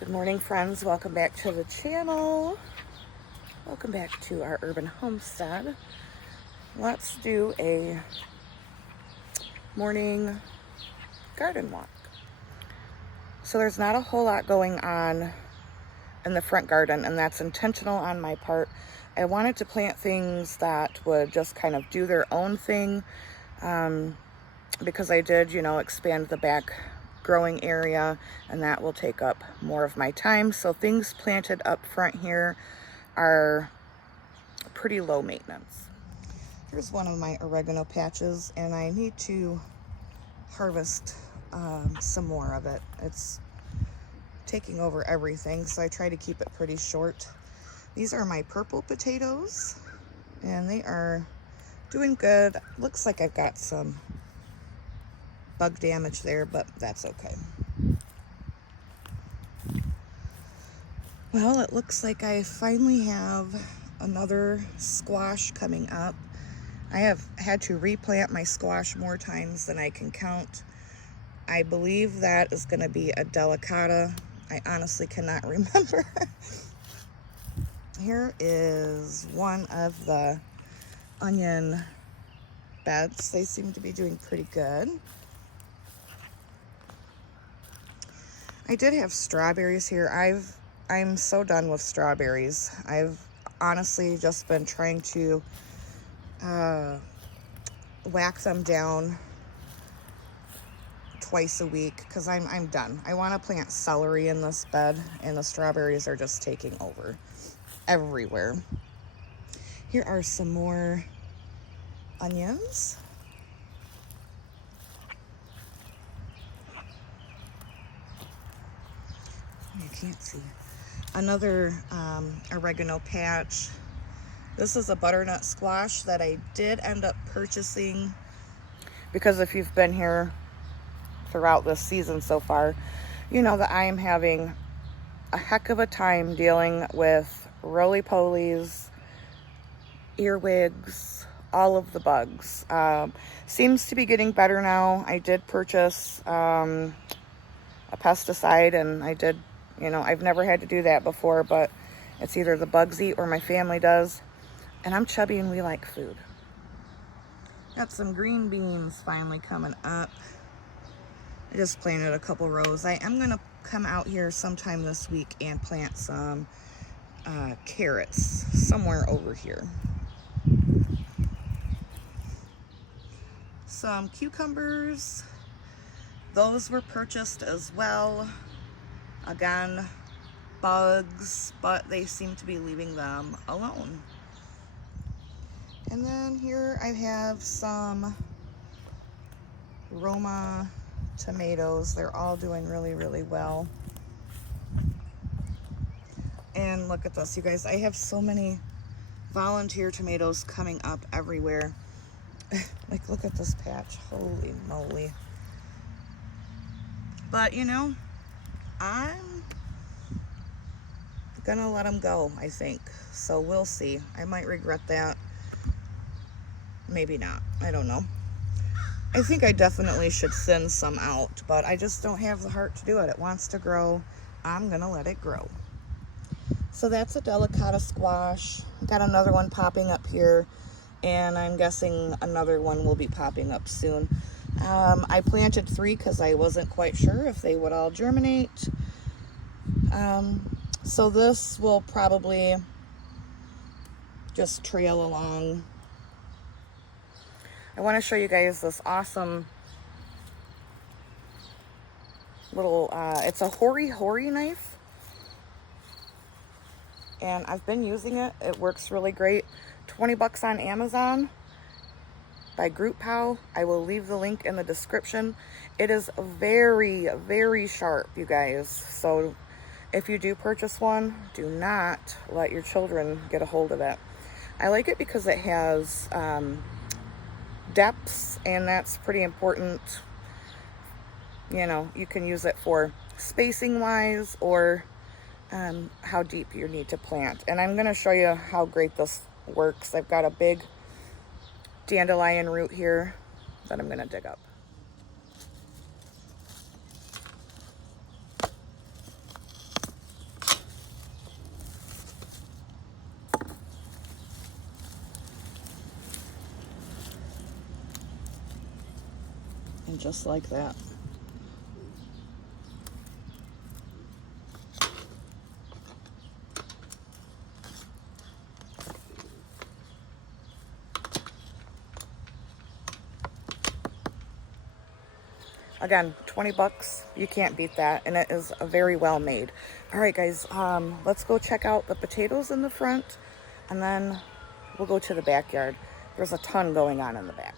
Good morning, friends. Welcome back to the channel. Welcome back to our urban homestead. Let's do a morning garden walk. So there's not a whole lot going on in the front garden, and that's intentional on my part. I wanted to plant things that would just kind of do their own thing, because I did, expand the back growing area, and that will take up more of my time. So things planted up front here are pretty low maintenance. Here's one of my oregano patches, and I need to harvest some more of it. It's taking over everything, so I try to keep it pretty short. These are my purple potatoes, and they are doing good. Looks like I've got some bug damage there, but that's okay. Well, it looks like I finally have another squash coming up. I have had to replant my squash more times than I can count. I believe that is going to be a delicata. I honestly cannot remember. Here is one of the onion beds. They seem to be doing pretty good. I did have strawberries here. I'm so done with strawberries. I've honestly just been trying to whack them down twice a week because I'm done. I want to plant celery in this bed, and the strawberries are just taking over everywhere. Here are some more onions. You can't see. Another oregano patch. This is a butternut squash that I did end up purchasing because if you've been here throughout this season so far, you know that I am having a heck of a time dealing with roly-polies, earwigs, all of the bugs. Seems to be getting better now. I did purchase a pesticide, and I did, I've never had to do that before, but it's either the bugs eat or my family does. And I'm chubby and we like food. Got some green beans finally coming up. I just planted a couple rows. I am going to come out here sometime this week and plant some carrots somewhere over here. Some cucumbers. Those were purchased as well. Again, bugs, but they seem to be leaving them alone. And then here I have some Roma tomatoes. They're all doing really, really well. And look at this, you guys. I have so many volunteer tomatoes coming up everywhere. Like, look at this patch. Holy moly. But, I'm gonna let them go, I think. So we'll see. I might regret that. Maybe not. I don't know. I think I definitely should thin some out, but I just don't have the heart to do it. It wants to grow. I'm going to let it grow. So that's a delicata squash. Got another one popping up here, and I'm guessing another one will be popping up soon. I planted 3 because I wasn't quite sure if they would all germinate. So this will probably just trail along. I want to show you guys this awesome little, it's a hori knife. And I've been using it. It works really great. 20 bucks on Amazon by Group Pow. I will leave the link in the description. It is very, very sharp, you guys. So if you do purchase one, do not let your children get a hold of it. I like it because it has depths, and that's pretty important. You can use it for spacing wise or how deep you need to plant. And I'm going to show you how great this works. I've got a big dandelion root here that I'm going to dig up. just like that. Again, 20 bucks, you can't beat that, and it is very well made. All right, guys, let's go check out the potatoes in the front, and then we'll go to the backyard. There's a ton going on in the back.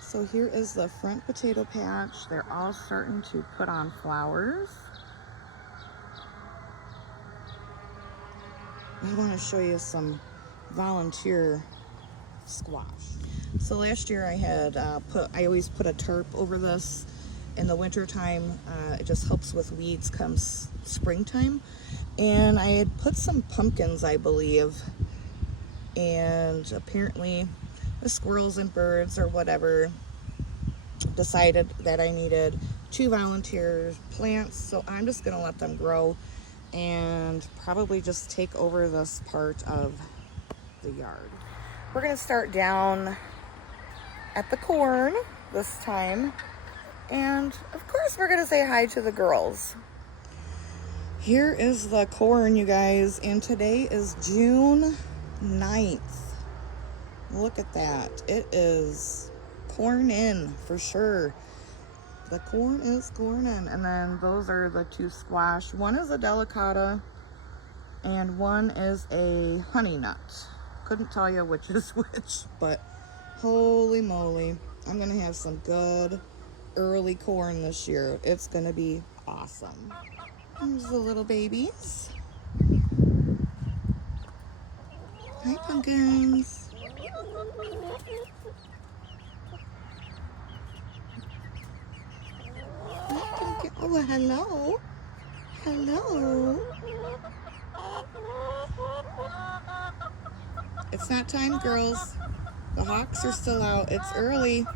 So here is the front potato patch. They're all starting to put on flowers. I want to show you some volunteer squash. So last year I had I always put a tarp over this. In the winter time, it just helps with weeds come springtime. And I had put some pumpkins, I believe, and apparently the squirrels and birds or whatever decided that I needed 2 volunteer plants, so I'm just gonna let them grow and probably just take over this part of the yard. We're gonna start down at the corn this time. And of course we're gonna say hi to the girls. Here is the corn, you guys, and today is June 9th. Look at that. It is corn in for sure. The corn is corn in. And then those are the 2 squash. One is a delicata and one is a honey nut. Couldn't tell you which is which, but holy moly, I'm gonna have some good early corn this year. It's gonna be awesome. Here's the little babies. Hi, pumpkins. Hi, pumpkin. Oh, hello. Hello. It's not time, girls. The hawks are still out. It's early.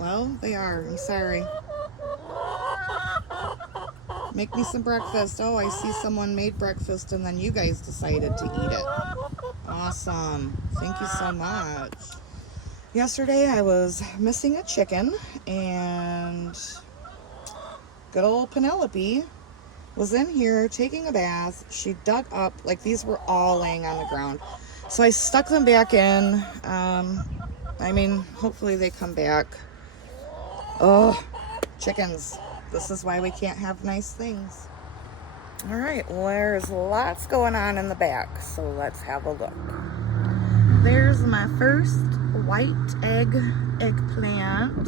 Well, they are. I'm sorry. Make me some breakfast. Oh, I see someone made breakfast and then you guys decided to eat it. Awesome. Thank you so much. Yesterday I was missing a chicken and good old Penelope was in here taking a bath. She dug up, like these were all laying on the ground. So I stuck them back in. I mean, hopefully they come back. Oh, chickens. This is why we can't have nice things. All right, well, there's lots going on in the back, so let's have a look. There's my first white eggplant.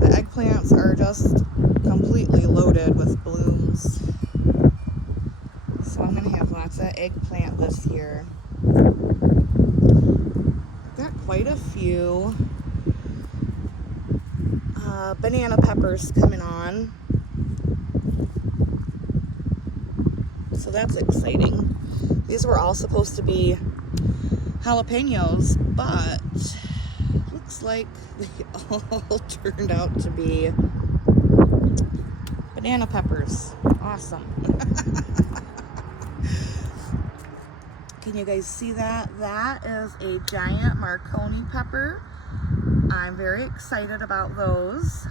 The eggplants are just completely loaded with blooms. So I'm gonna have lots of eggplant this year. I've got quite a few banana peppers coming on. So that's exciting. These were all supposed to be jalapenos, but looks like they all turned out to be banana peppers. Awesome. Can you guys see that? That is a giant Marconi pepper. I'm very excited about those.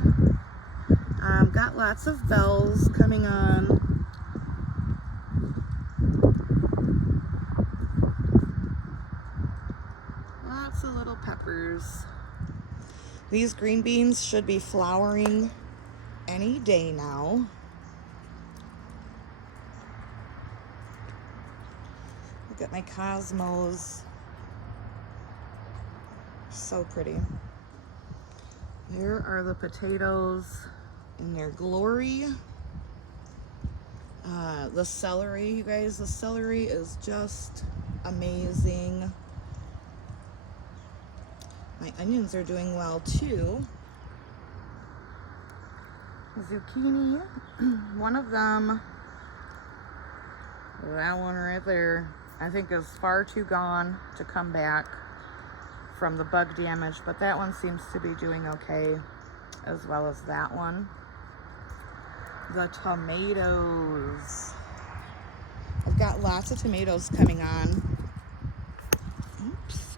Got lots of bells coming on. Lots of little peppers. These green beans should be flowering any day now. Look at my cosmos. So pretty. There are the potatoes in their glory. The celery, you guys, the celery is just amazing. My onions are doing well too. Zucchini, one of them, that one right there, I think is far too gone to come back from the bug damage, but that one seems to be doing okay, as well as that one. The tomatoes. I've got lots of tomatoes coming on. Oops.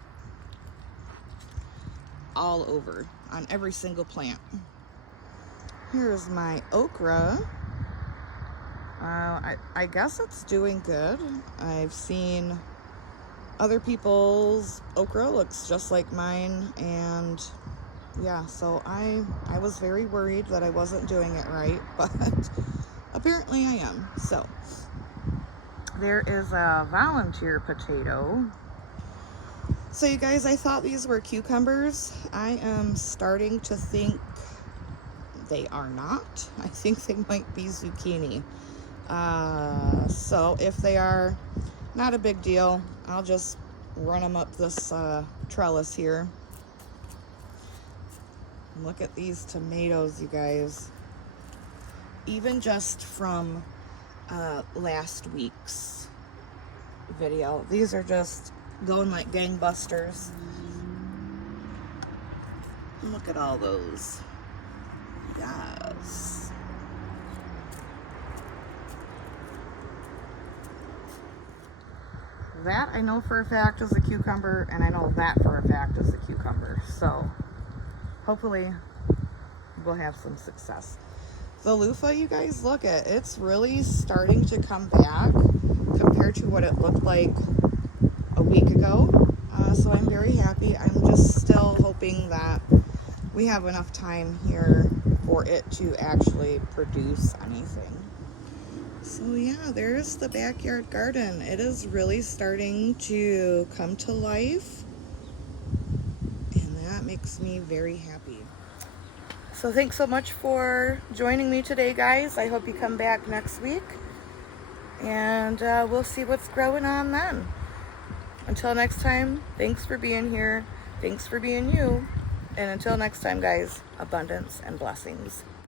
All over. on every single plant. Here's my okra. I guess it's doing good. I've seen other people's okra looks just like mine, and yeah, so I was very worried that I wasn't doing it right, but apparently I am. So there is a volunteer potato. So you guys, I thought these were cucumbers. I am starting to think they are not. I think they might be zucchini. So if they are, not a big deal. I'll just run them up this trellis here. Look at these tomatoes, you guys. Even just from last week's video, these are just going like gangbusters. Look at all those. Yes. That I know for a fact is a cucumber, and I know that for a fact is a cucumber. So hopefully we'll have some success. The loofah, you guys, look at it's really starting to come back compared to what it looked like a week ago. So I'm very happy. I'm just still hoping that we have enough time here for it to actually produce anything. So yeah, there's the backyard garden. It is really starting to come to life, and that makes me very happy. So thanks so much for joining me today, guys. I hope you come back next week, and we'll see what's growing on then. Until next time, thanks for being here. Thanks for being you. And until next time, guys, abundance and blessings.